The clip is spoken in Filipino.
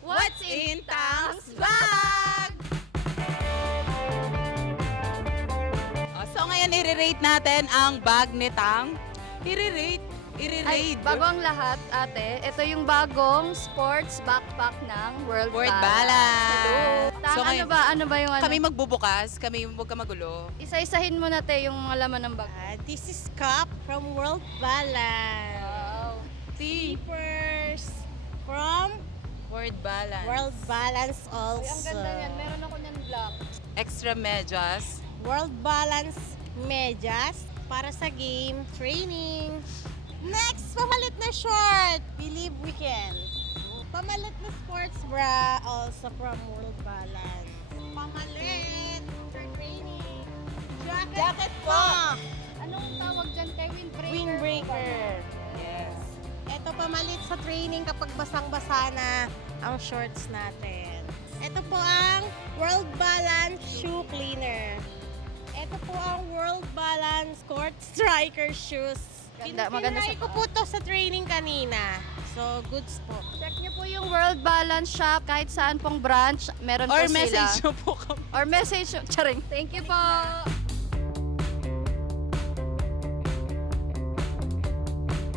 What's in Tang's Vlog? So ngayon i-rate natin ang bag ni Tang. Ay, bago ang lahat, ate, ito yung bagong sports backpack ng World Balance. Hello. Tang, So, ano ba yung ano? Kami magbubukas, huwag ka magulo. Isa-isahin mo na te yung mga laman ng bag. This is cup from World Balance. Wow. Slippers from Word balance. World Balance Uy, also. ang ganda niyan. Meron ako niyan black. Extra medyas. World Balance medyas para sa game, training. Next, pamalit na short. Believe we can. Pamalit na sports bra also from World Balance. Pamalit for training. Jacket po. Anong tawag dyan kay windbreaker? Windbreaker. Yes. Ito pamalit sa training kapag basang-basa na ang shorts natin. Ito po ang World Balance Shoe Cleaner. Ito po ang World Balance Court Striker Shoes. Maganda Tinry sa ko po to sa training kanina. So, goods po. Check niyo po yung World Balance Shop kahit saan pong branch. Meron Or po sila. message nyo po kami. Or message. Charing. Thank you po.